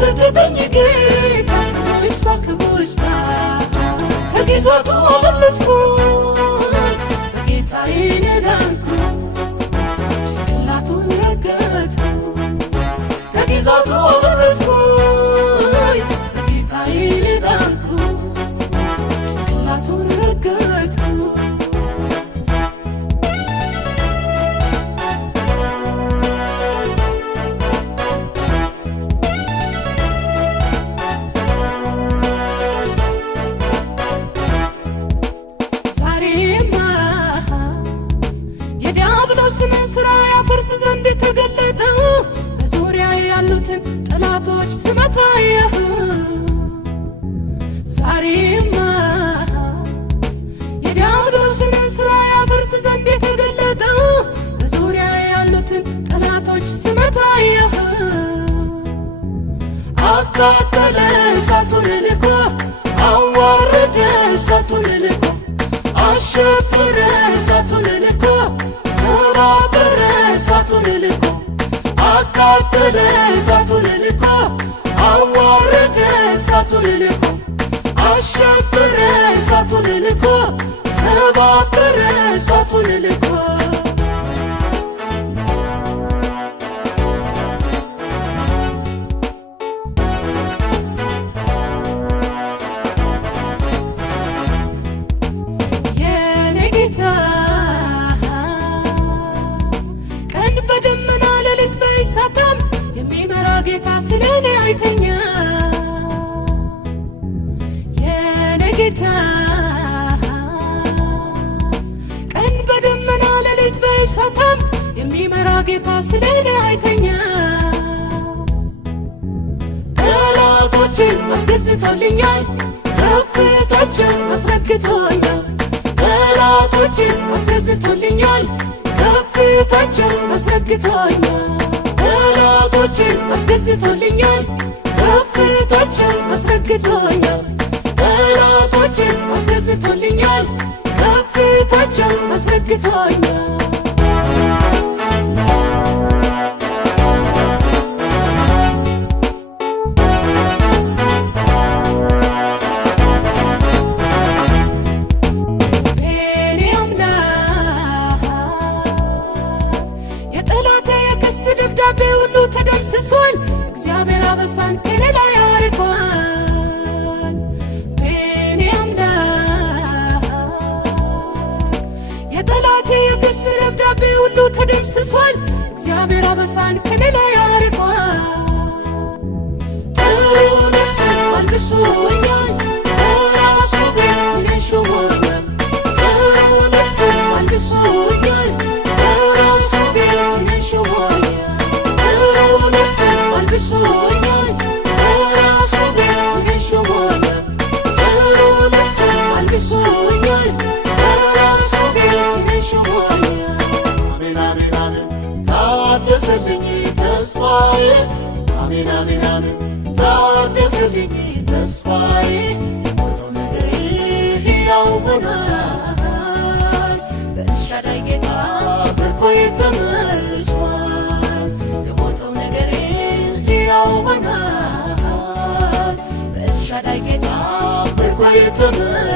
ያስረገጠኝ ጌታ ክብሩ ይስፋ ከግዛቱ አመለጥኩ በጌታዬ ዳንኩ ጭንቅላቱን ረገጥኩ ከግዛቱ አመለጥኩ በጌታዬ ዳንኩ ጭንቅላቱን ረገጥኩ ስራ ያፈርስ ዘንድ ተገለጠው በዙሪያ ያሉትን ጠላቶች ስመታየህ ዛሬማ የዲያብሎስን ስራ ያፈርስ ዘንድ ተገለጠው በዙሪያ ያሉትን ጠላቶች ስመታየህ አቃጠለ እሳቱን ልኮ አዋረደ እሳቱን ልኮ አሸበረ እሳቱን ልኮ ሰባበረ እሳቱን ልኮ አቃጠለ እሳቱን ልኮ አዋረደ እሳቱን ልኮ አሸበረ እሳቱን ልኮ ሰባበረ እሳቱን ልኮ ሳታም የሚመራ ጌታ ስለኔ አይተኛ የኔ ጌታ ቀን በደመና ሌሊት በእሳትም የሚመራ ጌታ ስለኔ አይተኛ ጠላቶችን አስገዝቶልኛል ከፍታችን አስረግቶኛል ጠላቶችን አስገዝቶልኛል ከፍታችን አስረግቶኛል ጠላቶችን አስገዝቶልኛል ከፍታችን አስረግቶኛል ጠላቶችን አስገዝቶልኛል ከፍታችን አስረግቶኛል ደብዳቤ ሁሉ ተደምስሷል እግዚአብሔር አበሳን ከኔ ላይ አርቋል በኔ አምላክ የጠላቴ የክስ ደብዳቤ ሁሉ ተደምስሷል እግዚአብሔር አበሳን ከኔ ላይ አርቋል ጥሩ ልብስን አልብሶኛል በራሱ ቤት እኔን ሾሞኛል ጥሩ ልብስን አልብሶኛል በራሱ ቤት እኔን ሾሞኛል አልብሶኛል በራሱ ቤት እኔን ሾሞኛል ጥሩ ልብስን አልብሶኛል በራሱ ቤት እኔን ሾሞኛል አሜን አሜን አሜን ታደሰልኝ ተስፋዬ አሜን አሜን አሜን ታደሰልኝ ተስፋዬ የሞተው ነገሬ ሕያው ሆኗል በኤልሻዳይ ጌታ ምርኮዬ ተመልሷል የሞተው ነገሬ ሕያው ሆኗል በኤልሻዳይ ጌታ ምርኮዬ ተመልሷል